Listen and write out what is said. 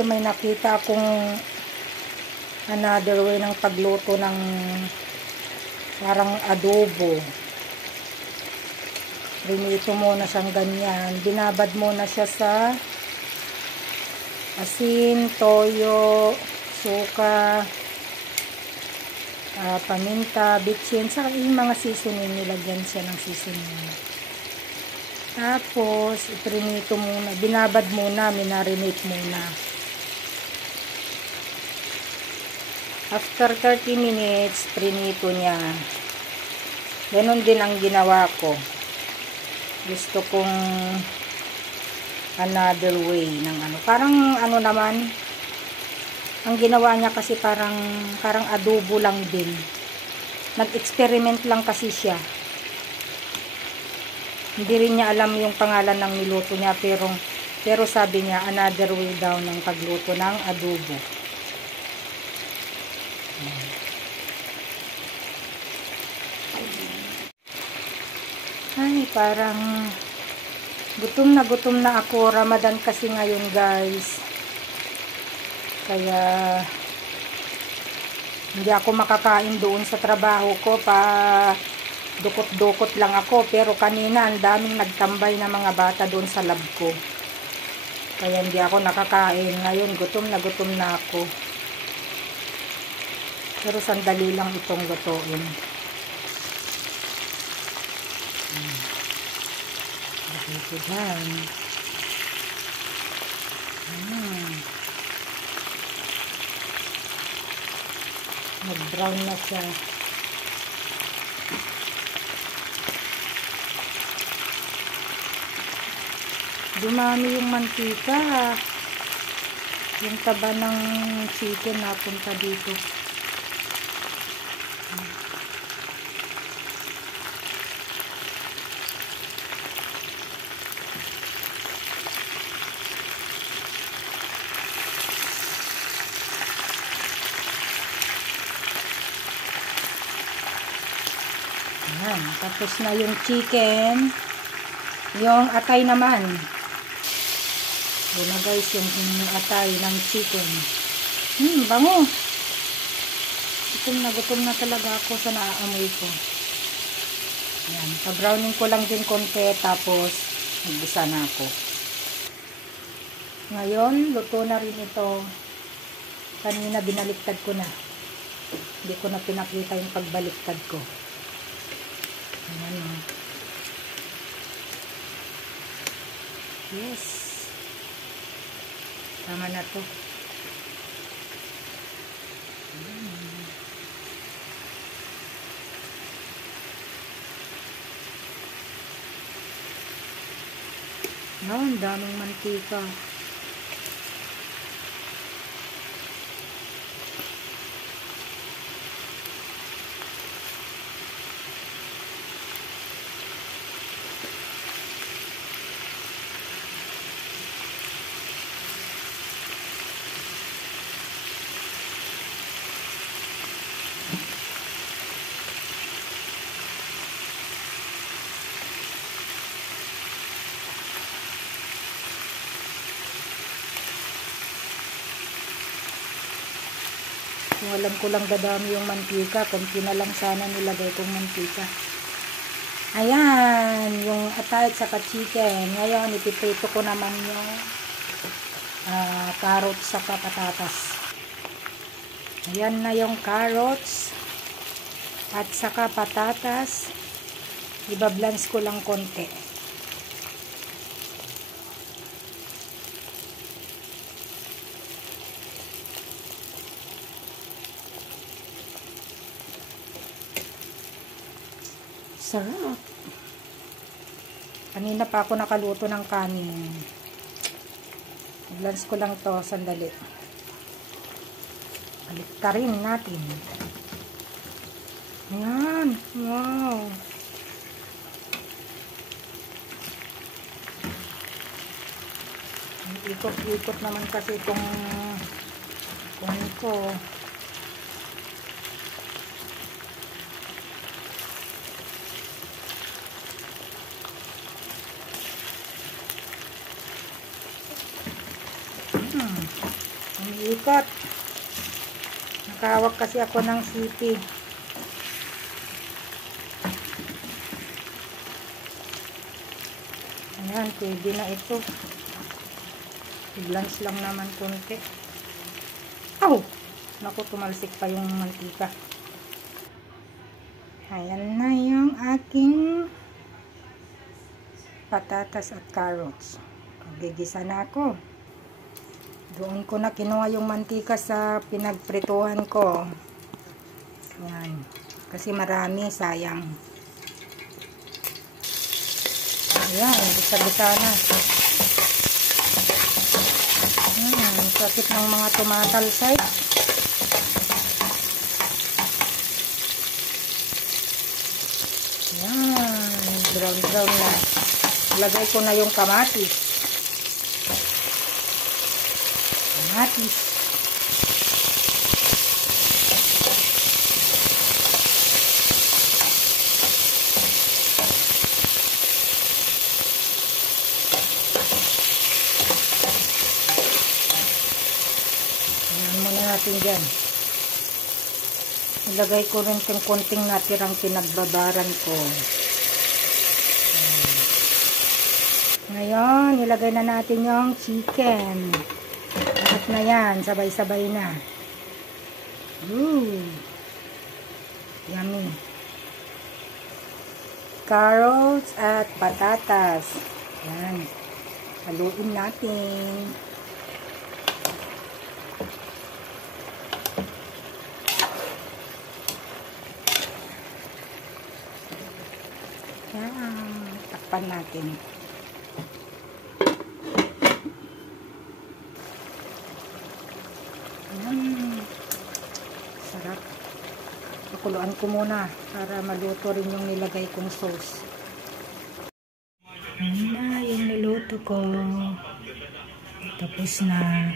kasi may nakita akong another way ng pagluto ng parang adobo. Rinito muna siyang ganyan. Binabad muna siya sa asin, toyo, suka, paminta, bitsin, saka yung mga seasoning, nilagyan siya ng seasoning. Tapos, iprinito muna, binabad muna, minarinate muna. After 30 minutes, prinito niya. Ganon din ang ginawa ko. Gusto kong another way ng ano. Parang ano naman, ang ginawa niya kasi parang adobo lang din. Nag-experiment lang kasi siya. Hindi rin niya alam yung pangalan ng niluto niya, pero sabi niya another way daw ng pagluto ng adobo. Ay, parang gutom na ako. Ramadan kasi ngayon, guys. Kaya hindi ako makakain doon sa trabaho ko, pa dukot-dukot lang ako. Pero kanina ang daming nagtambay na mga bata doon sa lab ko. Kaya hindi ako nakakain. Ngayon gutom na ako. Pero sandali lang itong lutuin. Ito dyan. Nag-brown na siya. Dumami yung mantika. Yung taba ng chicken napunta dito. Ayan, tapos na yung chicken. Yung atay naman. Yun na guys, yung atay ng chicken. Bango. Gutom na talaga ako sa naaamoy ko. Ayan, pa-browning ko lang din konti, tapos nagbisa na ako. Ngayon, luto na rin ito. Kanina binaliktad ko na. Hindi ko na pinakita yung pagbaliktad ko. Ayan o. Yes. Tama na to. Ang daming mantika. Kung alam ko lang dadami yung mantika, konti na lang sana nilagay kong mantika. Ayan, yung atay at saka chicken. Ngayon, ipiprito ko naman yung carrots saka patatas. Ayan na yung carrots at saka patatas. Ibablance ko lang konti. Sarap. Kanina pa ako nakaluto ng kanin. I-blance ko lang to, sandali. Baliktarin natin. Ayan. Wow. Ikot-ikot naman kasi itong kunin ko. Ikot. Nakahawak kasi ako ng sipi. Ayan, pwede na ito. I-blanch lang naman konti. Aw! Naku, tumalsik pa yung mantika. Ayan na yung aking patatas at carrots. Gigisa na ako. Doon ko na kinuha yung mantika sa pinagprituhan ko. Ayan. Kasi marami, sayang. Ayan, bisa-bisa na. Ayan, sakit ng mga tumatalsay. Ayan, brown-brown na. Lagay ko na yung kamatis. Kamatis. Ayan muna natin dyan. Ilagay ko rin yung konting natirang pinagbabaran ko. Ngayon, ilagay na natin yung chicken. Lahat na yan, sabay-sabay na. Ooh, yummy. Carrots at patatas. Yan. Haluin natin. Yan. Takpan natin. Sarap. Pakuluan ko muna para maluto rin yung nilagay kong sauce. Ayan na yung niluto ko. Tapos na.